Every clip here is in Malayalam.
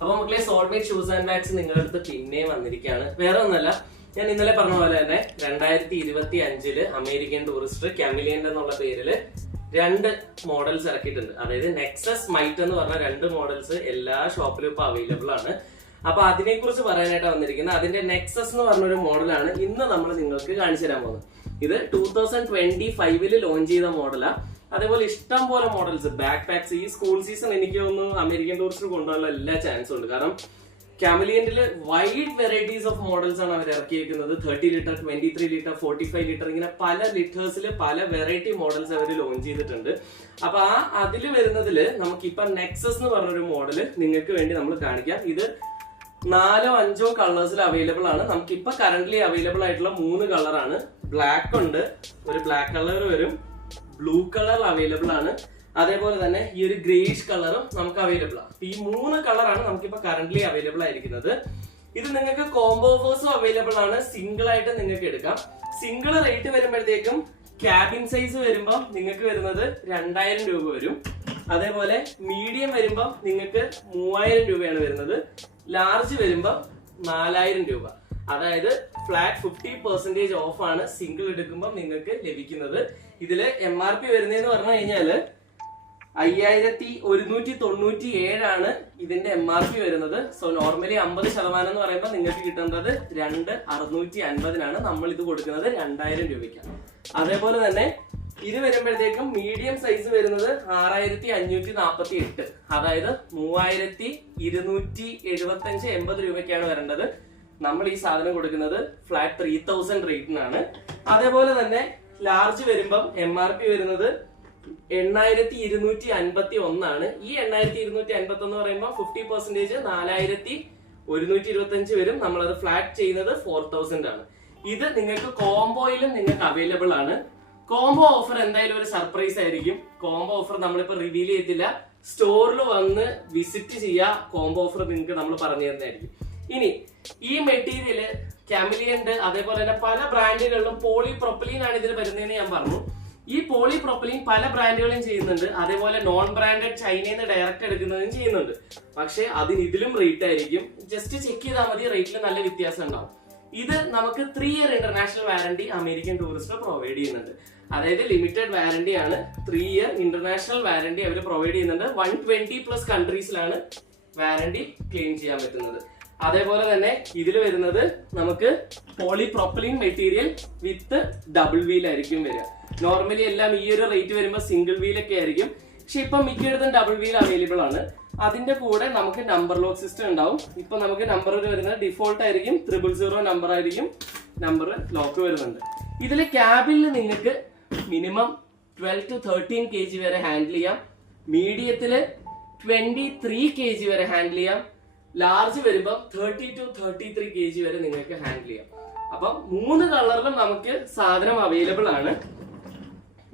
അപ്പൊ മക്കളെ സോൾമേറ്റ് ഷൂസ് ആൻഡ് ബാഗ്സ് നിങ്ങളുടെ അടുത്ത് പിന്നെയും വന്നിരിക്കുകയാണ്. വേറെ ഒന്നല്ല, ഞാൻ ഇന്നലെ പറഞ്ഞ പോലെ തന്നെ 2025 അമേരിക്കൻ ടൂറിസ്റ്റ് കാമിലിയന്റ് എന്നുള്ള പേരിൽ 2 മോഡൽസ് ഇറക്കിയിട്ടുണ്ട്. അതായത് നെക്സസ് മൈറ്റ് എന്ന് പറഞ്ഞ 2 മോഡൽസ് എല്ലാ ഷോപ്പിലും ഇപ്പൊ അവൈലബിൾ ആണ്. അപ്പൊ അതിനെ കുറിച്ച് പറയാനായിട്ട് വന്നിരിക്കുന്നത്. അതിന്റെ നെക്സസ് എന്ന് പറഞ്ഞൊരു മോഡലാണ് ഇന്ന് നമ്മൾ നിങ്ങൾക്ക് കാണിച്ചു തരാൻ പോകുന്നത്. ഇത് 2025 ലോഞ്ച് ചെയ്ത മോഡലാ. അതേപോലെ ഇഷ്ടം പോലെ മോഡൽസ് ബാക്ക് പാക്സ് ഈ സ്കൂൾ സീസൺ എനിക്ക് തോന്നുന്നു അമേരിക്കൻ ടൂറിസ്റ്റ് കൊണ്ടുപോകാനുള്ള എല്ലാ ചാൻസും ഉണ്ട്. കാരണം കാമിലിയന്റിൽ വൈഡ് വെറൈറ്റീസ് ഓഫ് മോഡൽസ് ആണ് അവർ ഇറക്കിയിരിക്കുന്നത്. 30 ലിറ്റർ, 23 ലിറ്റർ, 45 ലിറ്റർ, ഇങ്ങനെ പല ലിറ്റേഴ്സിൽ പല വെറൈറ്റി മോഡൽസ് അവർ ലോഞ്ച് ചെയ്തിട്ടുണ്ട്. അപ്പൊ അതിൽ വരുന്നതിൽ നമുക്കിപ്പൊ നെക്സസ് എന്ന് പറഞ്ഞൊരു മോഡല് നിങ്ങൾക്ക് വേണ്ടി നമ്മൾ കാണിക്കാം. ഇത് 4-5 കളേഴ്സിൽ അവൈലബിൾ ആണ്. നമുക്കിപ്പൊ കറന്റ്ലി അവൈലബിൾ ആയിട്ടുള്ള 3 കളറാണ്. ബ്ലാക്ക് ഉണ്ട്, ഒരു ബ്ലാക്ക് കളർ വരും, ബ്ലൂ കളർ അവൈലബിൾ ആണ്, അതേപോലെ തന്നെ ഈ ഒരു ഗ്രേഷ് കളറും നമുക്ക് അവൈലബിൾ ആണ്. ഈ 3 കളറാണ് നമുക്കിപ്പോ കറന്റ്ലി അവൈലബിൾ ആയിരിക്കുന്നത്. ഇത് നിങ്ങൾക്ക് കോംബോ ഓഫേഴ്സും അവൈലബിൾ ആണ്. സിംഗിൾ ആയിട്ട് നിങ്ങൾക്ക് എടുക്കാം. സിംഗിൾ റേറ്റ് വരുമ്പോഴത്തേക്കും ക്യാബിൻ സൈസ് വരുമ്പോൾ നിങ്ങൾക്ക് വരുന്നത് 2000 രൂപ വരും. അതേപോലെ മീഡിയം വരുമ്പോൾ നിങ്ങൾക്ക് 3000 രൂപയാണ് വരുന്നത്. ലാർജ് വരുമ്പോൾ 4000 രൂപ. അതായത് ഫ്ലാറ്റ് 50% ഓഫ് ആണ് സിംഗിൾ എടുക്കുമ്പോൾ നിങ്ങൾക്ക് ലഭിക്കുന്നത്. ഇതില് MRP വരുന്നതെന്ന് പറഞ്ഞു കഴിഞ്ഞാല് 5197 ആണ് ഇതിന്റെ MRP വരുന്നത്. സോ നോർമലി 50% എന്ന് പറയുമ്പോൾ നിങ്ങൾക്ക് കിട്ടുന്നത് 2650 നമ്മൾ ഇത് കൊടുക്കുന്നത് 2000 രൂപയ്ക്കാണ്. അതേപോലെ തന്നെ ഇത് വരുമ്പോഴത്തേക്കും മീഡിയം സൈസ് വരുന്നത് 6548, അതായത് 3275-80 രൂപയ്ക്കാണ് വരേണ്ടത്. നമ്മൾ ഈ സാധനം കൊടുക്കുന്നത് ഫ്ലാറ്റ് 3000 റേറ്റിനാണ്. അതേപോലെ തന്നെ ലാർജ് വരുമ്പം MRP വരുന്നത് 8251 ആണ്. ഈ 8251 എന്ന് പറയുമ്പോൾ 50% 4125 വരും. നമ്മളത് ഫ്ലാറ്റ് ചെയ്യുന്നത് 4000 ആണ്. ഇത് നിങ്ങൾക്ക് കോംബോയിലും നിങ്ങൾക്ക് അവൈലബിൾ ആണ്. കോംബോ ഓഫർ എന്തായാലും ഒരു സർപ്രൈസ് ആയിരിക്കും. കോംബോ ഓഫർ നമ്മളിപ്പോ റിവീൽ ചെയ്തില്ല. സ്റ്റോറിൽ വന്ന് വിസിറ്റ് ചെയ്യുക. കോംബോ ഓഫർ നിങ്ങൾക്ക് നമ്മൾ പറഞ്ഞു തരുന്നതായിരിക്കും. ഇനി ഈ മെറ്റീരിയല് കാമിലിയന്റ് അതേപോലെ തന്നെ പല ബ്രാൻഡുകളിലും പോളിപ്രൊപ്പലീൻ ആണ് ഇതിൽ വരുന്നതെന്ന് ഞാൻ പറഞ്ഞു. ഈ പോളിപ്രൊപ്പലീൻ പല ബ്രാൻഡുകളും ചെയ്യുന്നുണ്ട്. അതേപോലെ നോൺ ബ്രാൻഡഡ് ചൈനയിൽ നിന്ന് ഡയറക്റ്റ് എടുക്കുന്നതും ചെയ്യുന്നുണ്ട്. പക്ഷെ അതിന് ഇതിലും റേറ്റ് ആയിരിക്കും. ജസ്റ്റ് ചെക്ക് ചെയ്താൽ മതി, റേറ്റിൽ നല്ല വ്യത്യാസം ഉണ്ടാവും. ഇത് നമുക്ക് 3 year international warranty American tourist provide ചെയ്യുന്നുണ്ട്. അതായത് ലിമിറ്റഡ് വാറന്റി ആണ്. 3 ഇയർ ഇന്റർനാഷണൽ വാറന്റി അവർ പ്രൊവൈഡ് ചെയ്യുന്നുണ്ട്. 120+ കൺട്രീസിലാണ് വാറന്റി ക്ലെയിം ചെയ്യാൻ പറ്റുന്നത്. അതേപോലെ തന്നെ ഇതിൽ വരുന്നത് നമുക്ക് പോളിപ്രൊപ്പലീൻ മെറ്റീരിയൽ വിത്ത് ഡബിൾ വീൽ ആയിരിക്കും വരിക. നോർമലി എല്ലാം ഈ ഒരു റേറ്റ് വരുമ്പോൾ സിംഗിൾ വീൽ ഒക്കെ ആയിരിക്കും. പക്ഷെ ഇപ്പൊ മിക്കയിടത്തും ഡബിൾ വീൽ അവൈലബിൾ ആണ്. അതിന്റെ കൂടെ നമുക്ക് നമ്പർ ലോക്ക് സിസ്റ്റം ഉണ്ടാവും. ഇപ്പൊ നമുക്ക് നമ്പർ വരുന്നത് ഡിഫോൾട്ട് ആയിരിക്കും. 000 നമ്പർ ആയിരിക്കും നമ്പർ ലോക്ക് വരുന്നുണ്ട്. ഇതിലെ ക്യാബിനിൽ നിങ്ങൾക്ക് മിനിമം 12 to 13 kg വരെ ഹാൻഡിൽ ചെയ്യാം. മീഡിയത്തില് 23 kg വരെ ഹാൻഡിൽ ചെയ്യാം. ലാർജ് വരുമ്പോൾ 30 to 33 kg വരെ നിങ്ങൾക്ക് ഹാൻഡിൽ ചെയ്യാം. അപ്പം 3 കളറിലും നമുക്ക് സാധനം അവൈലബിൾ ആണ്.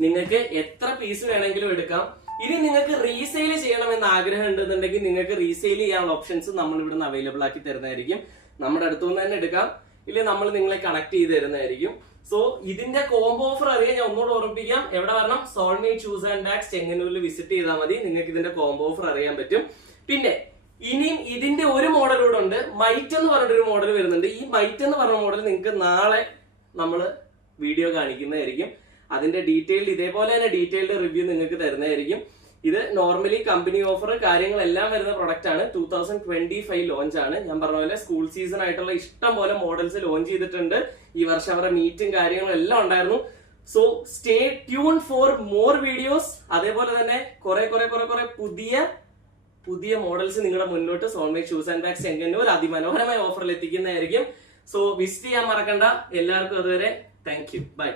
നിങ്ങൾക്ക് എത്ര പീസ് വേണമെങ്കിലും എടുക്കാം. ഇനി നിങ്ങൾക്ക് റീസെയിൽ ചെയ്യണമെന്ന് ആഗ്രഹം ഉണ്ടെന്നുണ്ടെങ്കിൽ നിങ്ങൾക്ക് റീസെയിൽ ചെയ്യാനുള്ള ഓപ്ഷൻസ് നമ്മൾ ഇവിടുന്ന് അവൈലബിൾ ആക്കി തരുന്നതായിരിക്കും. നമ്മുടെ അടുത്തുനിന്ന് തന്നെ എടുക്കാം, ഇല്ലെങ്കിൽ നമ്മൾ നിങ്ങളെ കണക്ട് ചെയ്ത് തരുന്നതായിരിക്കും. സോ ഇതിന്റെ കോംബോ ഓഫർ അറിയാൻ ഞാൻ ഒന്നുകൂടെ ഓർമ്മിപ്പിക്കാം. എവിടെ വരണം? സോൾമേറ്റ് ഷൂസ് ആൻഡ് ബാഗ്സ് ചെങ്ങന്നൂരിൽ വിസിറ്റ് ചെയ്താൽ മതി. നിങ്ങൾക്ക് ഇതിന്റെ കോംബോ ഓഫർ അറിയാൻ പറ്റും. പിന്നെ ഇനിയും ഇതിന്റെ ഒരു മോഡൽ കൂടെ ഉണ്ട്. മൈറ്റ് എന്ന് പറഞ്ഞിട്ടൊരു മോഡൽ വരുന്നുണ്ട്. ഈ മൈറ്റ് എന്ന് പറഞ്ഞ മോഡൽ നിങ്ങൾക്ക് നാളെ നമ്മൾ വീഡിയോ കാണിക്കുന്നതായിരിക്കും. അതിന്റെ ഡീറ്റെയിൽഡ് ഇതേപോലെ തന്നെ ഡീറ്റെയിൽഡ് റിവ്യൂ നിങ്ങൾക്ക് തരുന്നതായിരിക്കും. ഇത് നോർമലി കമ്പനി ഓഫർ കാര്യങ്ങളെല്ലാം വരുന്ന പ്രൊഡക്റ്റ് ആണ്. 2025 ലോഞ്ച് ആണ്. ഞാൻ പറഞ്ഞ പോലെ സ്കൂൾ സീസൺ ആയിട്ടുള്ള ഇഷ്ടം പോലെ മോഡൽസ് ലോഞ്ച് ചെയ്തിട്ടുണ്ട്. ഈ വർഷം അവരുടെ മീറ്റും കാര്യങ്ങളും എല്ലാം ഉണ്ടായിരുന്നു. So stay tune for more videos. അതേപോലെ തന്നെ കുറെ പുതിയ മോഡൽസ് നിങ്ങളുടെ മുന്നോട്ട് soulmate shoes and bags Chengannur അതിമനോഹരമായ ഓഫറിൽ എത്തിക്കുന്നതായിരിക്കും. സോ വിസിറ്റ് ചെയ്യാൻ മറക്കണ്ട. എല്ലാവർക്കും അതുവരെ താങ്ക് യു, ബൈ.